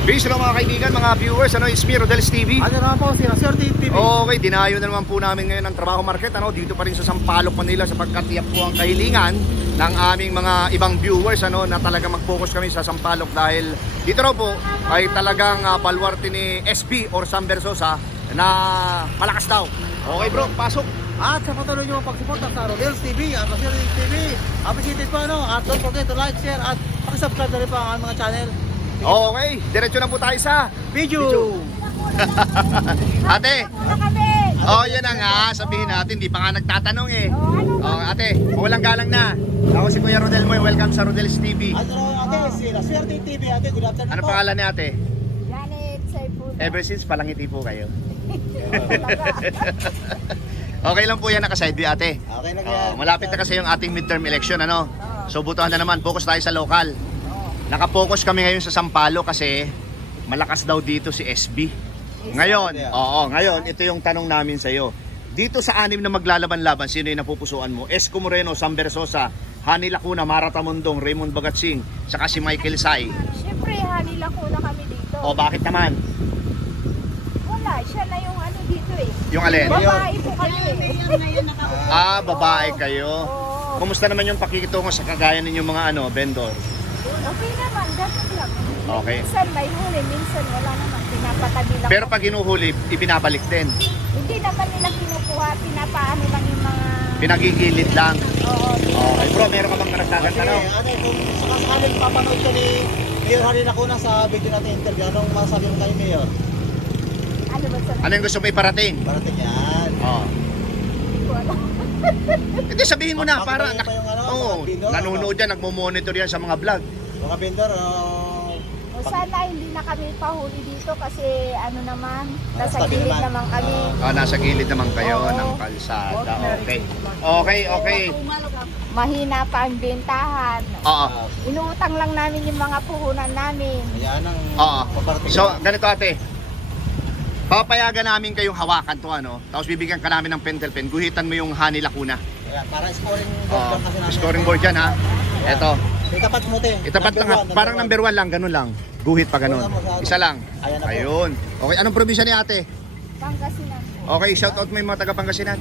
Peace hello mga kaibigan, mga viewers, it's me, Rodel's TV. Ano naman po, si Swerte TV. Okay, dinayo na naman po namin ngayon ang trabaho market, dito pa rin sa Sampaloc, Manila, sapagkat tiyak po ang kahilingan ng aming mga ibang viewers, na talaga mag-focus kami sa Sampaloc dahil dito raw po ay talagang baluarte ni SB or Sam Versosa na malakas daw. Okay bro, pasok. At sa patuloy nyo pag-support sa Rodel's TV at Swerte TV, appreciated po at don't forget to like, share at pakisubscribe na rin po ang aming mga channel. Okay, diretso na po tayo sa Video! Ate, yan na nga, sabihin natin, di pa nga nagtatanong eh. Ate, walang galang na. Ako si Kuya Rodel Moy, welcome sa Rodel's TV. Ate, si Swerte TV, ate, good afternoon Ano po. pangalan ni ate? Janet Saipula. Ever since palangiti po kayo. Okay lang po yan, nakaside view ate. Okay na kaya. Malapit na kasi yung ating midterm election, So butuhan na naman, focus tayo sa local. Nakapokus kami ngayon sa Sampaloc kasi malakas daw dito si SB. Ngayon, ngayon ito yung tanong namin sa iyo. Dito sa anim na maglalaban-laban, sino yung napupusuan mo? Esco Moreno, Sam Versosa, Hani Lacuna, Mara Tamundong, Raymond Bagatsing, saka si Michael Sai. Siyempre, hanila ko na kami dito. O bakit naman? Wala, siya na yung ano dito eh. Yung alin? Babae po kami eh. Babae kayo. Oo. Kumusta naman yung pakikitungo sa kagaya ninyong mga vendor? Okay naman, ganun lang. Okay. Minsan may huli, minsan wala naman. Pinapatabi lang. Pero pag hinuhuli, ibinabalik din. Hindi naman nila kinukuha, pinapaano lang yung mga... Pinagigilid lang. Oo. Okay bro, meron ka bang karagdagan tanong? Ate, kung sakasakaling papanood ka ni Mayor Hani Lacuna sa video natin interview, anong masabi mo kay Mayor? Ano ba sa... Ano yung gusto mo iparating? Parating yan. Wala. Hindi, sabihin mo na para Pakita pa yung Oo, mga vendor, nanonood yan, nagmo-monitor yan sa mga vlog. Mga vendor, O sana hindi na kami pahuli dito kasi ano naman, nasa Tabi gilid naman. naman kami. Nasa gilid naman kayo Oo. ng kalsada. Okay. Okay. Mahina pa ang bentahan. Oo. Inuutang lang namin yung mga puhunan namin. Ayan ang Oo. paparating. So, ganito ate. Papayagan namin kayong hawakan to tapos bibigyan ka namin ng pentel pen. Guhitan mo yung Hani Lacuna. Ayan, para scoring board lang kasi namin. Scoring board yan ha. Eto. Itapat mo te. Itapat lang ha. Parang number 1 lang, ganun lang. Guhit pa ganun. Isa lang. Ayan na po. Ayun. Okay, anong probinsya ni ate? Pangasinan po. Okay, shout out mo yung mga taga Pangasinan.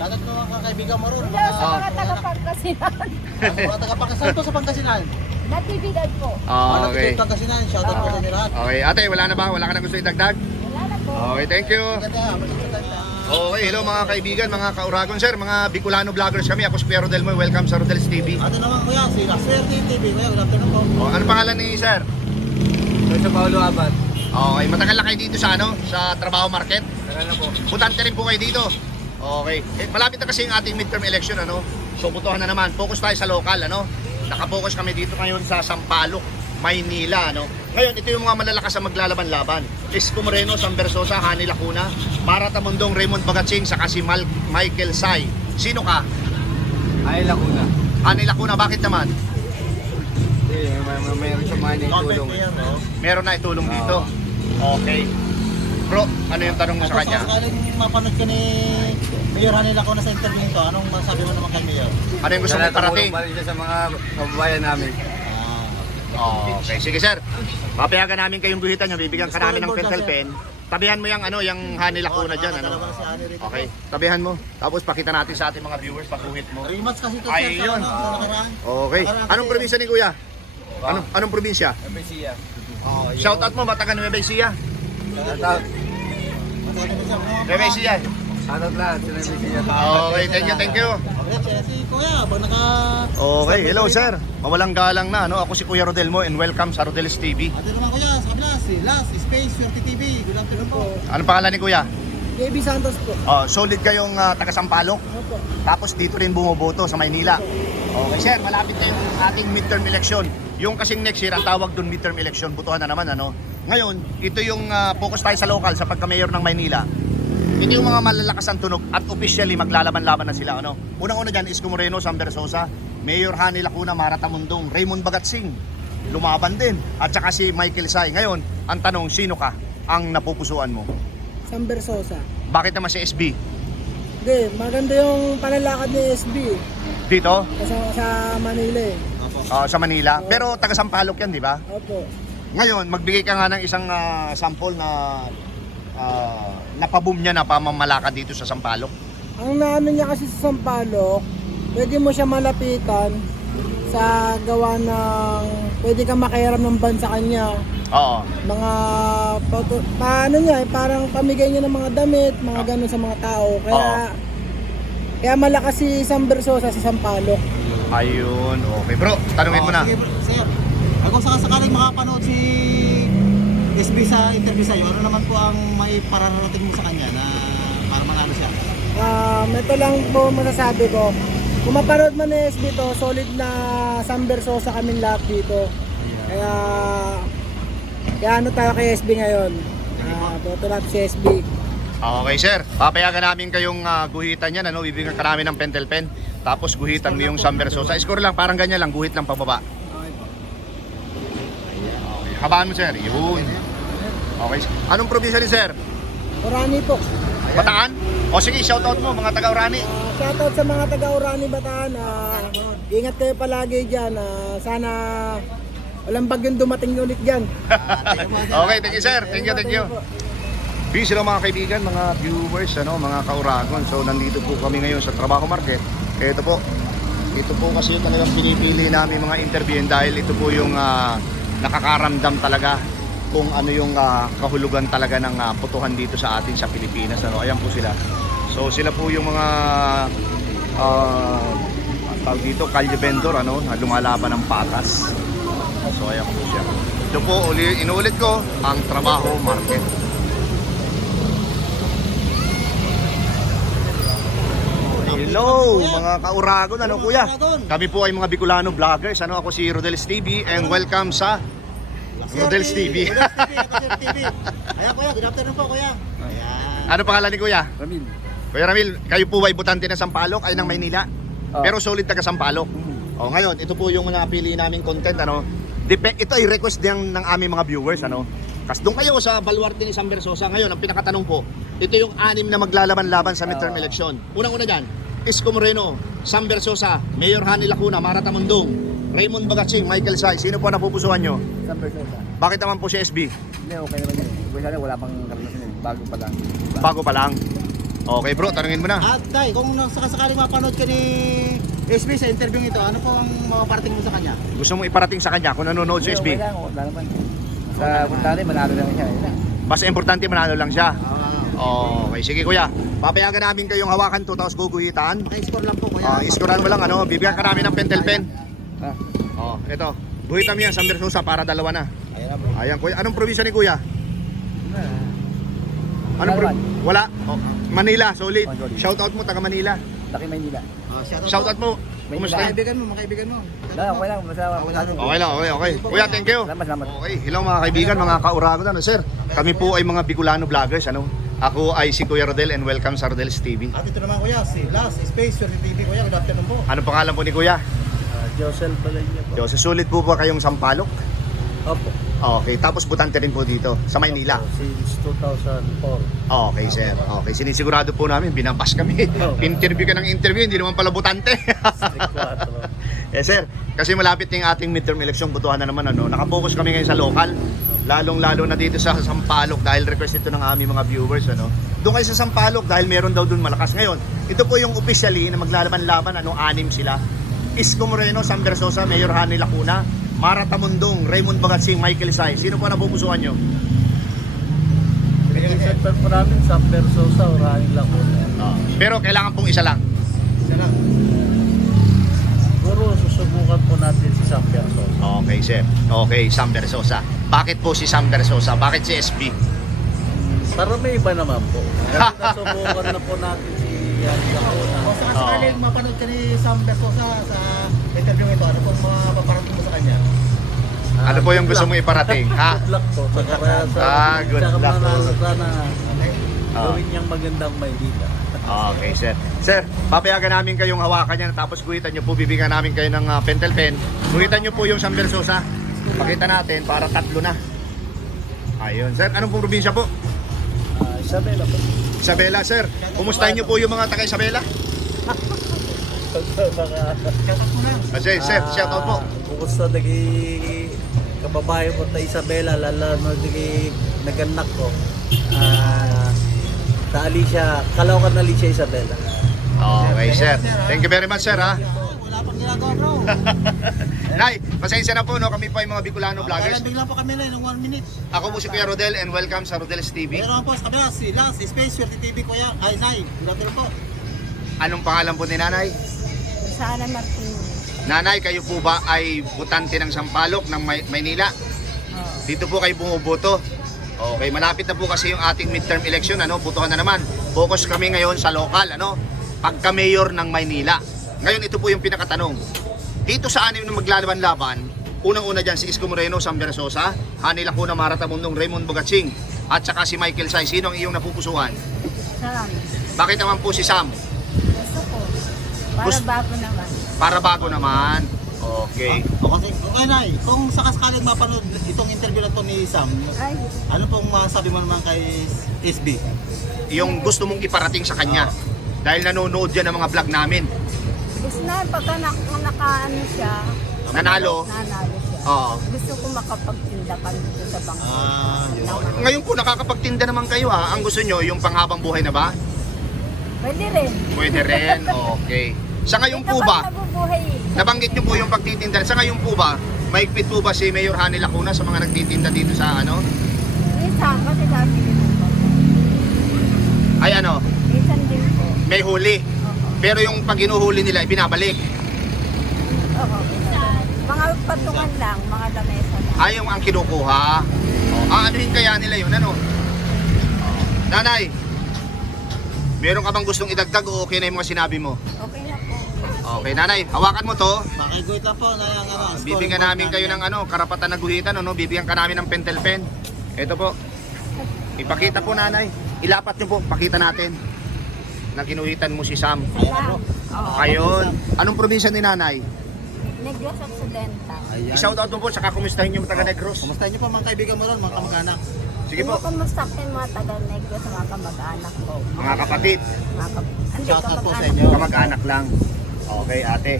Dagat mo ang kaibigan mo ron. Hello sa mga taga Pangasinan. Mga taga Pangasinan to sa Pangasinan. Natividad po. Mga Okay. taga Pangasinan, shout out po sa inyo lahat. Okay, ate, wala na ba? Wala ka na gusto idagdag? Wala na po. Okay, thank you. Ganda, maligyan tayo. Okay, hello mga kaibigan, mga kauragon sir, mga Bicolano vloggers kami. Ako si Kuya Rodel Moy, welcome sa Rodel's TV. Ato naman kuya, si Swerte TV. Kuya, good afternoon po. Ano pangalan ni sir? Sa Paulo Abad. Okay, matagal na kayo dito sa sa trabaho market. Tagal na po. Butante rin po kayo dito. Okay, malapit na kasi yung ating midterm election, So butuhan na naman, focus tayo sa local, Nakapokus kami dito ngayon sa Sampaloc, Maynila, Ngayon, ito yung mga malalakas na maglalaban-laban. Esco Moreno, Sam Versosa, Hani Lacuna, Mara Tamundong, Raymond Bagatsing, saka si Michael Sai. Sino ka? Ay, Lacuna. Hani Lacuna, bakit naman? Mayroon sa mga Comment tulong. niya, no? Meron na itulong dito. Okay. Bro, ano yung tanong mo sa kanya? Kung sakaling mapanood ka ni Mayor Hani Lacuna sa interview nito, anong masabi mo naman kay Mayor? Ano yung gusto mo parating? pa rin siya sa mga kababayan namin. Okay, sige sir. Papayagan namin kayong guhitan nyo, bibigyan ka namin ng pentel pen. Tabihan mo yung yung Hani Lacuna dyan, Okay, tabihan mo. Tapos pakita natin sa ating mga viewers pag guhit mo. 3 months kasi ito Ay, siya yun. sa nakaraan. Okay. Anong probinsya ni Kuya? Anong probinsya? Abesiya. Shout out mo, Batagan Nueva Ecija. Shoutout. Nueva Ecija. Shoutout lahat sa Abesiya. Okay, thank you. Okay, si Kuya, pag naka... Okay, hello sir. Mawalang galang na, Ako si Kuya Rodel Mo and welcome sa Rodel's TV. Ate naman Kuya, sa kabila, si Last Space Swerte TV. Good afternoon po. Anong pangalan ni Kuya? JB Santos po. Solid kayong taga Sampaloc. Opo. Tapos dito rin bumoboto sa Maynila. Okay sir, malapit na yung ating midterm election. Yung kasing next year, ang tawag doon midterm election, butuhan na naman, Ngayon, ito yung focus tayo sa local, sa pagka-mayor ng Maynila. Ito yung mga malalakas ang tunog at officially maglalaban-laban na sila, Unang-una dyan, Esco Moreno, Sam Versosa, Mayor Hani Lacuna, Mara Tamundong, Raymond Bagatsing, lumaban din. At saka si Michael Sai. Ngayon, ang tanong, sino ka ang napupusuan mo? Sam Versosa. Bakit naman si SB? Hindi, maganda yung panlalakad ni SB Dito? sa Manila eh. Sa Manila. Pero taga Sampaloc yan, di ba? Opo. Ngayon, magbigay ka nga ng isang sample na napaboom niya na pamamalakad dito sa Sampaloc. Ang naano niya kasi sa Sampaloc, pwede mo siya malapitan sa gawa ng pwede kang makiaram ng ban sa kanya. Oo. Mga paano niya, parang pamigay niya ng mga damit, mga ganun sa mga tao. Kaya malakas si Sam Versosa sa Sampaloc. Ayun, okay. Bro, tanungin mo na. Sige, sir. Kung sakasakaling makapanood si SB sa interview sa'yo, ano naman po ang may pararating mo sa kanya na para manalo siya? Ito lang po masasabi ko. Kung mapanood man ni SB to, solid na Sam Versosa kaming lahat dito. Kaya ano tayo kay SB ngayon? Boto natin si SB. Okay, sir. Papayagan namin kayong guhitan yan. Ano? Bibigyan ka namin ng pentel pen. Tapos guhitan mo yung Sam Versosa. Score lang, parang ganyan lang. Guhit lang pababa. Okay. Habaan mo, sir. Yun. Okay. Anong probinsya ni sir? Orani po. Bataan? O sige, shoutout mo mga taga-Orani. Shoutout sa mga taga-Orani Bataan. Ingat kayo palagi dyan. Sana walang bagyong dumating ulit dyan. Okay, thank you, sir. Thank you. Peace lang mga kaibigan, mga viewers, mga kauragon. So nandito po kami ngayon sa Trabaho Market. Ito po kasi yung talagang pinipili namin mga interview dahil ito po yung nakakaramdam talaga kung ano yung kahulugan talaga ng putuhan dito sa atin sa Pilipinas. Ayan po sila. So sila po yung mga tawag dito, kalye vendor, na lumalaban ng patas. So ayan po siya. Ito po, inuulit ko, ang Trabaho Market. Hello mga kauragon, kuya? Kami po ay mga Bicolano vloggers. Ako si Rodel's TV and welcome sa Rodel's TV. Ayan kuya, good afternoon po kuya. Ayan. Ano pangalan ni kuya? Ramil. Kuya Ramil, kayo po ay butante ng Sampaloc, ay ng Maynila. Pero solid taga Sampaloc. Ngayon, ito po yung napili naming content. Ito ay request din ng aming mga viewers. Kasi doon kayo sa baluarte ni Sam Versosa. Ngayon, ang pinakatanong po, ito yung 6 na maglalaban-laban sa midterm election. Unang-una dyan, Isko Moreno, Sam Versosa, Mayor Hani Lacuna, Mara Tamundong, Raymond Bagatsing, Michael Say. Sino po ang napupusuan nyo? Sam Versosa. Bakit naman po si SB? Hindi, okay naman yun. Kasi wala pang karanasan yun. Bago pa lang. Bago pa lang. Okay bro, tanungin mo na. At tay, kung sakasakaling mapanood ka ni SB sa interview ito, ano po ang mapaparating mo sa kanya? Gusto mong iparating sa kanya kung nanonood si SB? Okay lang, wala naman. Sa puntali, manalo lang siya. Yun lang. Mas importante manalo lang siya. Okay, sige kuya. Papayagan namin kayong hawakan to tapos guguhitan. Ay, score lang po kuya. Iskoran mo lang bibigyan ka namin ng pentel pen. Ah. Ito. Guhitan mo yan, Sam Versosa para dalawa na. Ayan na po. Ayan kuya. Anong probinsya ni kuya? Wala. Manila, solid. Solid. Shoutout mo taga Manila. Laki Maynila. Shoutout mo. Kumusta? Mga kaibigan mo. Okay lang, basta Okay lang, okay. Kuya, thank you. Salamat. Okay, hello mga kaibigan, mga kauragon. Sir, kami po ay mga Bicolano vloggers. Ako ay si Kuya Rodel and welcome sa Rodel's TV. At ito naman kuya, si Last Space Your TV kuya, good afternoon po. Ano pangalan po ni Kuya? Josel Balanya po. Jose, sulit po ba kayong Sampaloc? Opo. Okay, tapos butante rin po dito sa Maynila. Since 2004. Okay, sir. Okay, sinisigurado po namin, binabas kami. Interview ka ng interview, hindi naman pala butante. Sir, kasi malapit yung ating midterm election, butuhan na naman. Nakapokus kami ngayon sa local. Lalong-lalo na dito sa Sampaloc dahil request ito ng aming mga viewers. Doon kayo sa Sampaloc dahil meron daw doon malakas. Ngayon, ito po yung officially na maglalaban-laban, 6 sila. Isko Moreno, Sam Versosa, Mayor Hani Lacuna, Mara Tamundong, Raymond Bagatsing, Michael Say. Sino po napupusuan nyo? Center po namin sa Versosa, Orani lang po. Pero kailangan pong isa lang. Isa lang. Siguro susubukan po natin si Sam Versosa. Okay, sir. Okay, Sam Versosa. Bakit po si Sam Versosa? Bakit si SB? Para may iba naman po. Kasi nasubukan na po natin si Orani Lacuna. Kung sakasakaling mapanood ka ni Sam Versosa sa interview ito, ano po mapaparating mo sa kanya? Ano po yung gusto mo iparating? Ha? Good luck po. Good luck po. Sana gawin niyang magandang Maynila. Okay, sir. Sir, papayagan namin kayong hawakan yan tapos guhitan nyo po, bibigyan namin kayo ng pentel pen. Guhitan nyo po yung Sam Versosa. Pakita natin para 3 na. Ayun, sir. Anong pong probinsya po? Isabela po. Isabela, sir. Kumustahin nyo po yung mga taga Isabela? Kasi, sir, shout out po. Bukod sa naging kababae mo na Isabela, lalo na naging naganak ko. Ta Alicia, Caloocan Alicia Isabela. Okay, sir. Thank you very much, sir, ha. Wala pang ginagawa, bro. Nay, pasensya na po, no? Kami po ay mga Bicolano vloggers. Kailan bigla po kami na ng 1 minute. Ako po si Kuya Rodel and welcome sa Rodel's TV. Pero po sa kabila, si Lance, Space, Swerte TV, kuya. Ay, Nay, good afternoon po. Anong pangalan po ni Nanay? Sana Martin. Nanay, kayo po ba ay butante ng Sampaloc ng Maynila? Dito po kayo bumuboto. Okay, malapit na po kasi yung ating midterm election, ano? Botohan na naman. Focus kami ngayon sa local, ano? Pagka-mayor ng Maynila. Ngayon, ito po yung pinakatanong. Dito sa anim na maglalaban-laban, unang-una dyan si Isko Moreno, Sam Versosa, Hani Lacuna, Marata Mundong, Raymond Bogatsing, at saka si Michael Say. Sino ang iyong napupusuan? Sam. Bakit naman po si Sam? Gusto ko. Para Gusto- bago naman. Para bago naman. Okay. Okay, Nay, kung sakasakaling mapanood itong interview na to ni Sam, Ay, ano pong masabi mo naman kay SB? Yung gusto mong iparating sa kanya. Dahil nanonood yan ng mga vlog namin. gusto na pagka nakaano siya, Nanalo. nanalo siya. Oo. Gusto ko makapagtinda pa dito sa bangko. Yun. Ngayon po nakakapagtinda naman kayo, ha. Ang gusto nyo, yung panghabang buhay na ba? Pwede rin. Pwede rin. Okay. Sa ngayon Ito po ba ba, nabubuhay? nabanggit nyo po yung pagtitinda. Sa ngayon po ba, mahigpit po ba si Mayor Hani Lacuna sa mga nagtitinda dito sa ano? Minsan, kasi dati din po. Ay ano, Minsan din po. may huli. Pero yung pag hinuhuli nila, binabalik. Oo. Mga patungan lang, mga lamesa lang. Ay, yung ang kinukuha. Aanuhin kaya nila yun, ano? Nanay, meron ka bang gustong idagdag o okay na yung mga sinabi mo? Okay na po. Okay, nanay, hawakan mo to. Pakiguhit lang po na yung ano, Bibigyan namin kayo ng ano, karapatan na guhitan, ano? Bibigyan ka namin ng pentel pen. Ito po. Ipakita po, nanay. Ilapat nyo po, pakita natin. Na kinuhitan mo si Sam. Alam. Oo. Ayun. Anong probinsya ni nanay? Negros Occidental. Ayan. I-shout out mo po, saka kumustahin yung taga Negros. Kumusta niyo po mga kaibigan mo ron, mga kamag-anak? Sige po, Kumusta kayo mga taga-Negros sa mga kamag-anak ko? mga kapatid, Hindi, Shout out po sa kamag-anak. inyo. kamag-anak lang. Okay, ate.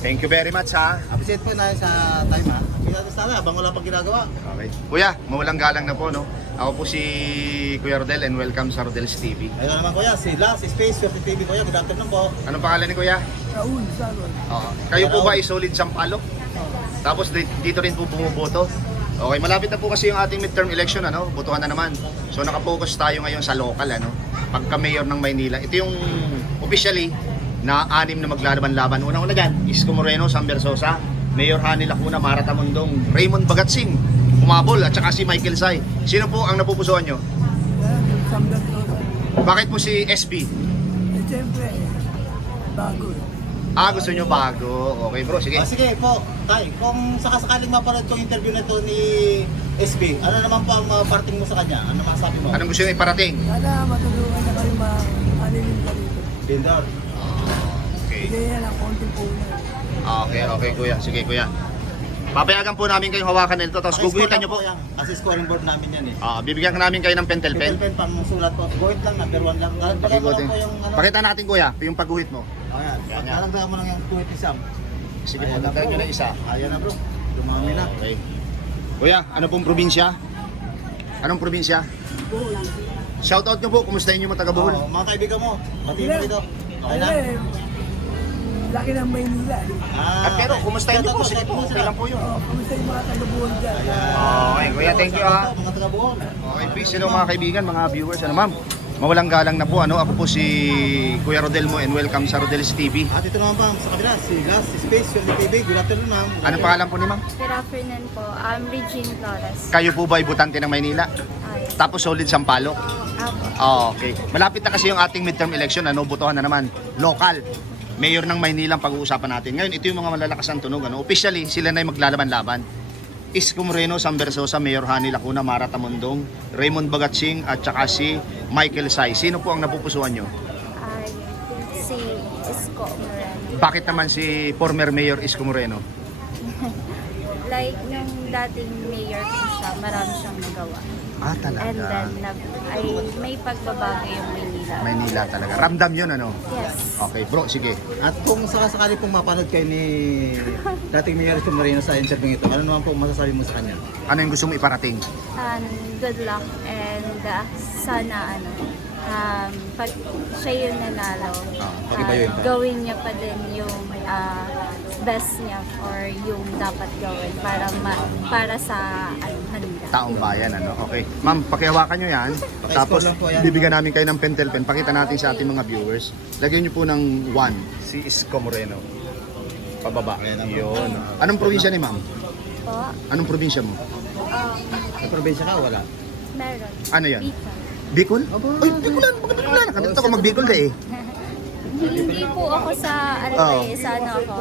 Thank you very much, ha. Appreciate po na sa time ha. Appreciate sana habang wala pang ginagawa. Okay. Kuya, mawalang galang na po, no? Ako po si Kuya Rodel and welcome sa Rodel's TV. Ayun naman kuya, si Lance, Space, Swerte TV kuya, good afternoon po. Anong pangalan ni Kuya? Raul, Sarol. Oo. Kayo po ba ay solid Sampaloc? Tapos dito rin po bumuboto? Okay, malapit na po kasi yung ating midterm election, ano? Botohan na naman. So nakafocus tayo ngayon sa local, ano? Pagka-mayor ng Maynila. Ito yung officially na 6 na maglalaban-laban. Unang-una dyan, Isko Moreno, Sam Versosa, Mayor Hani Lacuna, Marata Mundong, Raymond Bogatsing, Humabol, at saka si Michael Say. Sino po ang napupusuan nyo? Samdan Rosa. Bakit po si SB? Siyempre, bago. Gusto nyo bago. Okay bro, sige. Sige po, Tay, kung sakasakaling mapanood ko interview na to ni SB, ano naman po ang parting mo sa kanya? Ano masasabi mo? Anong gusto nyo iparating? Sana matulungan na kayo ma-alilim ka rito. Bindor. Okay. Bigyan yan ang konting punan. Okay kuya. Sige kuya. Papayagan po namin kayong hawakan nito, tapos guguhitan nyo po. Kasi scoring board namin yan eh. Bibigyan ka namin kayo ng pentel pen. Pen pang sulat po. Guhit lang, number 1 lang. Dagdagan mo lang po yung ano. Pakita natin kuya, yung pagguhit mo. Ayan. Dagdagan mo lang yung guhit ni Sam. Sige po, dagdagan nyo na isa. Ayan na bro. Dumami na. Okay. Kuya, ano pong probinsya? Anong probinsya? Shoutout nyo po, kumustahin nyo mga taga Bohol? Mga kaibigan mo, batiin mo dito. Okay na? Laki ng Maynila. Pero kumustahin nyo po, sige po, okay lang po yun. Kamusta yung mga taga-buwan dyan? Okay kuya, thank you ha. Mga taga-buhol. Okay, peace. Hello mga kaibigan, mga viewers. Ano ma'am? Mawalang galang na po. Ako po si Kuya Rodel mo and welcome sa Rodel's TV. At ito naman bang sa kabila, si Gas, si Space, Swerte TV. Good afternoon ma'am. Anong pangalan po ni ma'am? Good afternoon po. I'm Regine Flores. Kayo po ba ay butante ng Maynila? Ay, Tapos solid Sampaloc? apo. Okay. Malapit na kasi yung ating midterm election, botohan na naman. Local. Mayor ng Maynila ang pag-uusapan natin. Ngayon, ito yung mga malalakas ang tunog. Officially, sila na yung maglalaban-laban. Isko Moreno, Sam Versosa, Mayor Hani Lacuna, Marata Mundong, Raymond Bogatsing, at saka si Michael Say. Sino po ang napupusuan nyo? I think si Isko Moreno. Bakit naman si former Mayor Isko Moreno? Like, nung dating mayor ko siya, marami siyang nagawa. Talaga. And then, ay may pagbabago yung Maynila. Maynila. Maynila talaga. Ramdam yun, ano? Yes. Okay, bro, sige. At kung sakasakali pong mapanood kayo ni dating Mayor Isko Moreno sa interview ito, ano naman po masasabi mo sa kanya? Ano yung gusto mo iparating? Good luck and sana pag siya yung nanalo, pag-iba yun. gawin niya pa din yung best niya or yung dapat gawin para sa Manila. Taong bayan, ano? Okay. Ma'am, pakihawakan nyo yan. Paki-score Tapos, lang po yan. bibigyan namin kayo ng pentel pen. Pakita natin sa ating mga viewers. Lagyan nyo po ng 1. Si Isko Moreno. Pababa. Ayan, ano? Yun. Anong probinsya ni ma'am? Po, Anong probinsya mo? May probinsya ka, wala? meron. Ano yan? Bicol. Bicol? Ay, Bicolan. Baka Bicolan. Kanito ako mag-Bicol ka eh. Hindi po ako sa Oo. sa ano ako.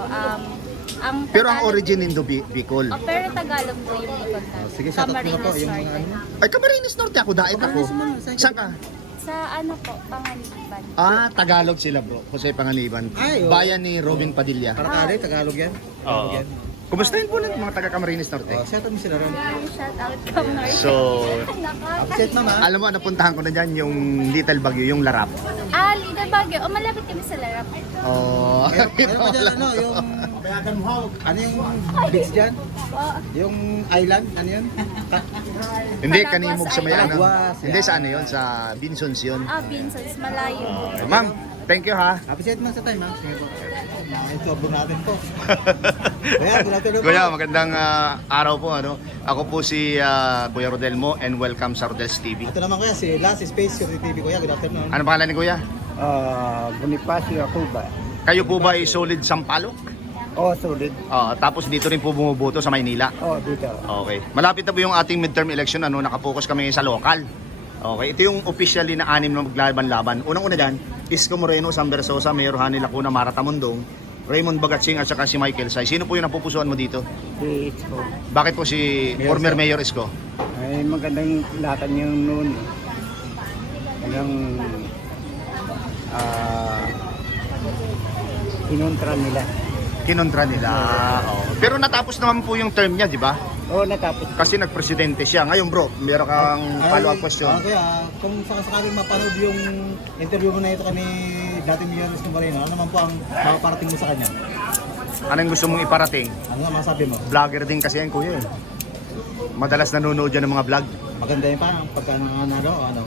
Pero ang Tagalog- origin nindo Bicol. pero Tagalog po yung Bicol namin. Sige, shoutout mo na po Camarines yung mga Norte. ano. Ay, Camarines Norte ako. Dait ako. Saan ka? Sa ano po, Panganiban. Tagalog sila bro. Jose Panganiban. Ay, oo. Bayan ni Robin Padilla. Para kali, Tagalog yan. Tagalog yan. Kumustahin po ng mga taga Camarines Norte? Oh, shoutout mo sila ron. Shout out ka, Mark. So, Upset mama. alam mo, napuntahan ko na dyan yung Little Baguio, yung Larap. Lida Baguio. Malapit kami sa Larap. Oh, Meron pa dyan ano, yung... Ano yung beach dyan? Yung island, ano yun? Hindi, Palaguas kanimog sa may ano. Palaguas, Hindi, yan. sa ano yun? Sa Binsons yun. Vincent's, malayo. Ma'am, thank you ha. Upset man sa time, ha? Sige po. Ito natin po. Kuya, good afternoon po. Kuya, magandang araw po. Ano? Ako po si Kuya Rodelmo and welcome sa Rodel's TV. Ito naman kuya, si Last Space Security TV kuya. Good afternoon. Ano pangalan ni Kuya? Bonifacio Acuba. Kayo po ba ay solid Sampaloc? Oh, solid. Tapos dito rin po bumuboto sa Maynila. Oh, dito. Okay. Malapit na po yung ating midterm election, ano, nakapokus kami sa local. Okay, ito yung officially na 6 na maglaban-laban. Unang-una dyan, Isko Moreno, Sam Versosa, Mayor Hani Lacuna, Mara Tamundong, Raymond Bagatsing at saka si Michael Say. Sino po yung napupusuan mo dito? Si Isko. Bakit po si former Mayor Isko? Ay, magandang lakan yung noon. Hanggang inuntra nila. Kinontra nila. Pero natapos naman po yung term niya, di ba? Oh, natapos. Kasi nagpresidente siya. Ngayon bro, meron kang follow-up question. Kuya, kung sakasakaling mapanood yung interview mo na ito kami dating Mayor Isko Moreno, ano naman po ang makaparating mo sa kanya? Anong gusto mong iparating? Ano nga masabi mo? Vlogger din kasi yan, kuya. Madalas nanonood yan ng mga vlog. Maganda yun pa, pagka nanalo, ano?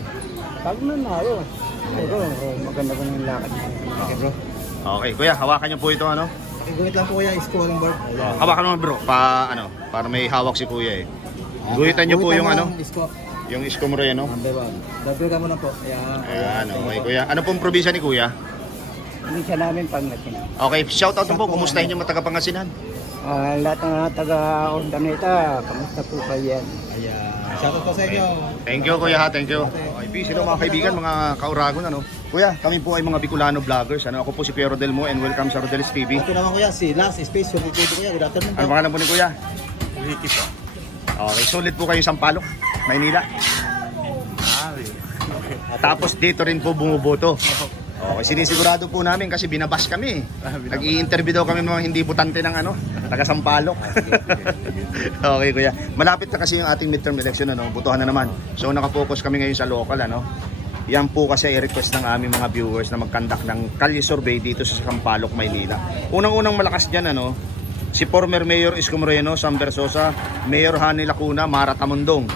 Pag nanalo, siguro maganda kong lakad. Okay bro. Okay, kuya, hawakan niyo po ito, ano? Iguhit lang po kuya, scoring board. Hawakan naman bro, para may hawak si kuya eh. Guhitan niyo po yung ano, Isko. yung Isko Moreno. Number 1. Double ka muna po. Ayan, okay kuya. Ano pong probinsya ni kuya? Hindi siya namin Pangasinan. Okay, shout out po, kumustahin niyo mga taga Pangasinan? Lahat ng mga taga-Ordaneta, kamusta po kayo yan? Ayan. Shoutout po sa inyo. Thank you kuya ha, thank you. Okay, peace, hello mga kaibigan, mga kauragon, ano? Kuya, kami po ay mga Bicolano vloggers, ano? Ako po si Pierre Rodelmo and welcome sa Rodel's TV. Ito naman kuya, si Last Space Security TV kuya. Good afternoon Ano po. pangalan po ni kuya? Ricky po. Okay, solid po kayo Sampaloc, Maynila. Tapos dito rin po bumuboto. Okay, sinisigurado po namin kasi binabas kami. Nag-i-interview daw kami ng mga hindi butante ng ano, taga Sampaloc. Okay kuya, malapit na kasi yung ating midterm election, ano, butuhan na naman. So nakapokus kami ngayon sa local, ano. Yan po kasi ay request ng aming mga viewers na mag-conduct ng kalye survey dito sa Sampaloc, Maynila. Unang-unang malakas dyan, ano, si former Mayor Isko Moreno, Sam Versosa, Mayor Hani Lacuna, Mara Tamundong.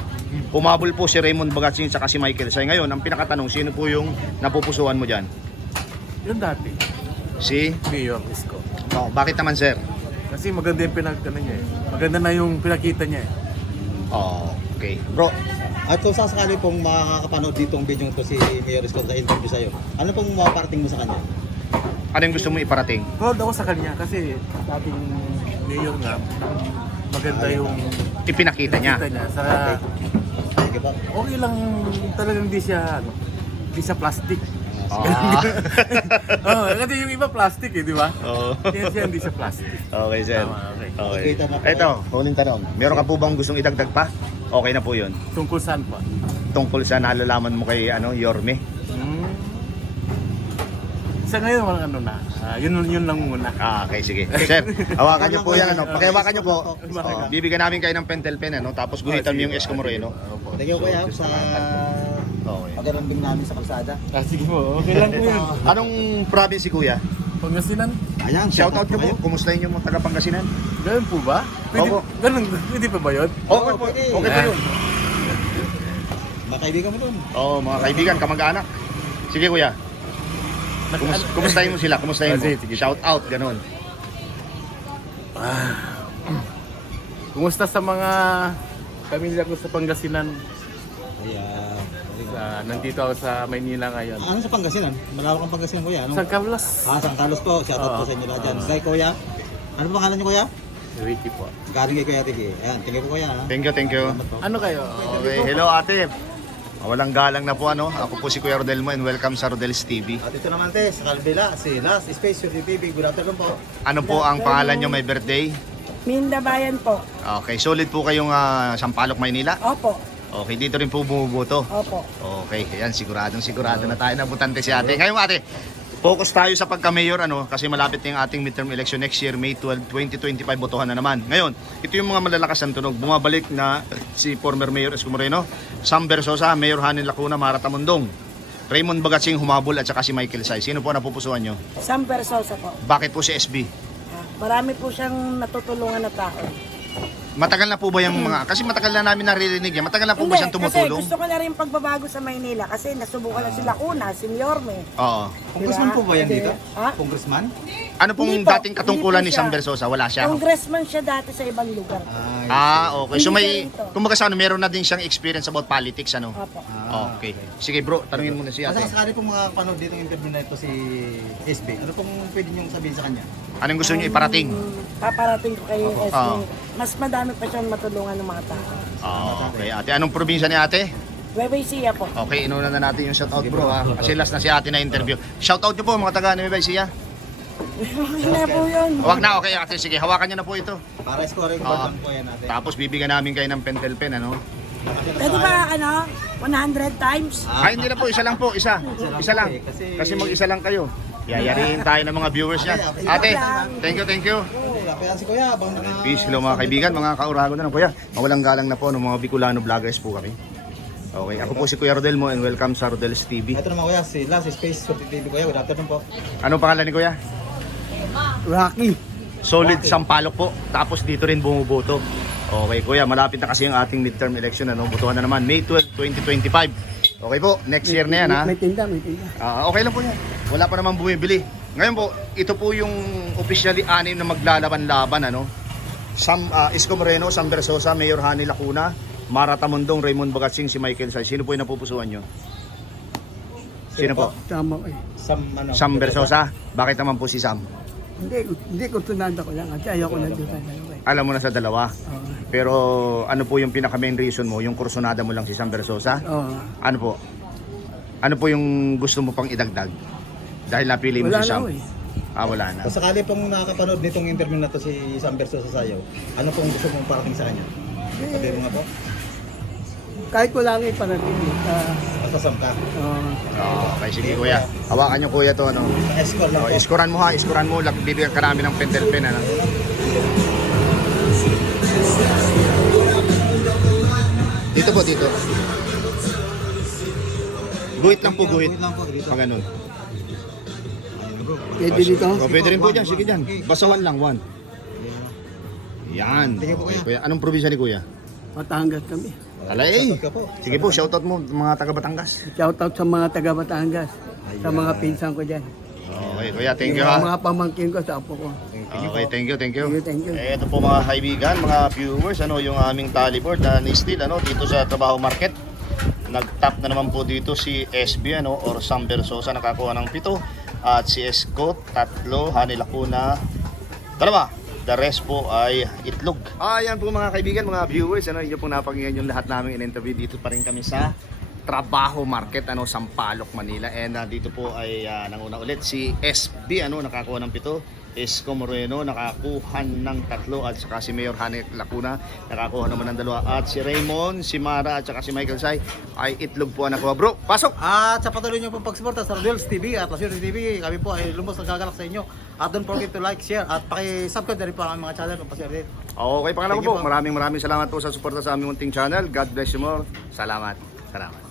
Pumabol po si Raymond Bagatsing at si Michael Say. Ngayon, ang pinakatanong, sino po yung napupusuan mo dyan? Yung dati, Si? Mayor Isko. Oh, bakit naman sir? Kasi maganda yung pinagkana niya eh. Maganda na yung pinakita niya eh. Oh, okay. Bro, At kung sakasakali pong makakapanood ditong video to si Mayor Isko sa interview sa'yo, ano pong maparating mo sa kanya? ano yung gusto mo iparating? Proud ako sa kanya kasi dating mayor nga, maganda yung Ipinakita niya. kita niya. Sa, Sige po. okay lang talagang di siya plastic. Ah. Kasi yung iba plastic eh, di ba? Oh. Kaya siya hindi siya plastic. Okay, sir. Tama, okay. Okay. Kita na po. Ito, huling tanong. Meron ka po bang gustong idagdag pa? Okay na po yun. Tungkol saan pa? Tungkol sa nalalaman mo kay Yorme. Sa ngayon, walang ano na. Yun lang muna. Okay, sige. Sir, hawakan niyo po yan. Pakihawakan niyo po. Bibigyan namin kayo ng pentel pen. Tapos guhitan mo yung Isko Moreno. Thank you kuya sa Okay. Pagkarambing namin sa kalsada. Sige po, okay lang po yun. Anong province si Kuya? Pangasinan? Ayan, Shoutout nyo po. Kumustahin yung mga taga Pangasinan? Ganun po ba? Opo. Pwede pa ba yun? Okay po. pwede. Okay po yun. Mga kaibigan mo dun. Oo, mga kaibigan, kamag-anak. Sige Kuya. Kumustahin mo sila? Kumustahin mo? Sige. Shout out, ganun. Kumusta sa mga pamilya ko sa Pangasinan? Ayan. Nandito ako sa Maynila ngayon. Ano sa Pangasinan? Malawak ang Pangasinan, kuya. Ano? San Carlos. San Carlos po. Shoutout po sa inyo lahat dyan. Kay kuya. Ano pangalan niyo, kuya? Ricky po. Galing kay Kuya Ricky. Ayan, tingin po kuya. Thank you, thank you. Salamat po. Ano kayo? Okay, hello ate. Walang galang na po ano. Ako po si Kuya Rodel mo and welcome sa Rodel's TV. At ito naman te, sa Calvela, si Last Space Your TV. Good afternoon po. Ano po ang pangalan nyo? May birthday? Minda Bayan po. Okay, solid po kayong Sampaloc, Maynila? Opo. Okay, dito rin po bumuboto. Opo. Okay, ayan, sigurado na tayo na butante si ate. Ngayon ate, focus tayo sa pagka-mayor ano, kasi malapit na yung ating midterm election next year, May 12, 2025, botohan na naman. Ngayon, ito yung mga malalakas ang tunog. Bumabalik na si former Mayor Isko Moreno, Sam Bersosa, Mayor Hanin Lacuna, Mara Tamundong, Raymond Bagatsing humabol at saka si Michael Say. Sino po napupusuan nyo? Sam Bersosa po. Bakit po si SB? Marami po siyang natutulungan na tao. Matagal na po ba yung mga, kasi matagal na namin naririnig yan, matagal na po ba siyang tumutulong? Kasi gusto ko na rin pagbabago sa Maynila kasi nasubukan na si Lacuna, si Yorme. Oo. Congressman po ba yan dito? Ha? Congressman? Ano pong Hindi po. dating katungkulan Hindi ni po Sam siya. Bersosa? Wala siya? Congressman siya dati sa ibang lugar. Okay. So Hindi may, siya rito. kumbaga sa ano, meron na din siyang experience about politics, ano? Opo. Okay. Sige bro, tanungin mo na si Kasi ate. sakali pong makakapanood dito ng interview na ito si SB. Ano pong pwede niyong sabihin sa kanya? Anong gusto niyo iparating? Paparating ko kay SB. Oo. Mas madami pa siyang matulungan ng mga tao. Okay, ate. Anong probinsya ni ate? Nueva Ecija po. Okay, inuna na natin yung shoutout bro ha. Kasi last na si ate na interview. Shoutout niyo po mga taga Nueva Ecija. Okay na po yun. Huwag na, okay ate. Sige, hawakan niyo na po ito. Para scoring board lang po yan natin. Tapos bibigyan namin kayo ng pentel pen, ano? Pwede ba 100 times? Ay, hindi na po. Isa lang po. Isa. Isa lang. Kasi mag-isa lang kayo. Yayariin tayo ng mga viewers yan. Ate, thank you, thank you. Kaya si Kuya, abang Peace, hello mga kaibigan, mga kaurago na ng kuya. Mawalang galang na po ng mga Bicolano vloggers po kami. Okay, ako po si Kuya Rodel mo and welcome sa Rodel's TV. Ito naman Kuya, si Last Space Your TV Kuya. Good afternoon po. Anong pangalan ni Kuya? Rocky. Solid Sampaloc po. Tapos dito rin bumuboto. Okay Kuya, malapit na kasi yung ating midterm election. Ano? Botohan na naman, May 12, 2025. Okay po, next year na yan ha. May tinda. Okay lang po yan. Wala pa naman bumibili. Ngayon po, ito po yung officially anim na maglalaban-laban. Ano? Isko Moreno, Sam Bersosa, Mayor Hanin Lacuna, Mara Tamundong, Raymond Bagatsing, si Michael Say. Sino po yung napupusuan nyo? Sino po? Tama ko Sam Bersosa. Bakit naman po si Sam? Hindi ko tunanda ko yan kasi ayoko na doon. Alam mo na sa dalawa. Pero ano po yung pinaka main reason mo? Yung kursunada mo lang si Sam Bersosa? Ano po? Ano po yung gusto mo pang idagdag? Dahil napili mo si Sam. Wala na. Kung sakali pong nakakapanood nitong interview na to si Sam Bersosa sayo, ano pong gusto mong parating sa kanya? Sabihin mo nga po. Kahit ko lang iparating. Basta Sam ka. Okay, sige kuya. Hawakan nyo kuya to. Ano? Escort lang po. Iskoran mo ha, iskoran mo. Bibigyan ka namin ng pentel pen. Ano? Dito po, dito. Guhit lang po, guhit. Guhit lang po, dito. Pag ganun. Pwede dito? Pwede rin po dyan, sige dyan. Basta one lang, one. Yan. Sige po, Okay, kuya. kuya. Anong probinsya ni kuya? Batangas kami. Alay. Shoutout ka po. Sige po, shoutout mo mga taga Batangas. Shoutout sa mga taga Batangas. Sa mga pinsan ko dyan. Okay, kuya, thank you Sa ha. mga pamangkin ko sa apo ko. Okay, thank you, thank you. Thank you. Ito po mga kaibigan, mga viewers, ano yung aming tally board na ni-steal ano dito sa Trabaho Market. Nag-top na naman po dito si SB ano or Sam Bersosa nakakuha ng 7 at si Esco 3, Hanin Lacuna 2. The rest po ay itlog. Ayan po mga kaibigan, mga viewers, ano inyo pong napakinggan yung lahat namin in-interview dito pa rin kami sa Trabaho Market, ano, Sampaloc, Manila. And dito po ay nanguna ulit si SB, ano, nakakuha ng 7. Isko Moreno, nakakuha ng 3. At saka si Mayor Hanin Lacuna, nakakuha naman ng 2. At si Raymond, si Mara, at saka si Michael Say, ay itlog po ang nakuha. Bro, pasok! At sa patuloy niyo pong pagsuporta sa Rodel's TV at Lasur TV, kami po ay lumos nagagalak sa inyo. At don't forget to like, share at paki-subscribe na rin po ang mga channel kung pa-share din. Okay, pangalawa Thank you po. po. Maraming salamat po sa suporta sa aming munting channel. God bless you more. Salamat. Salamat.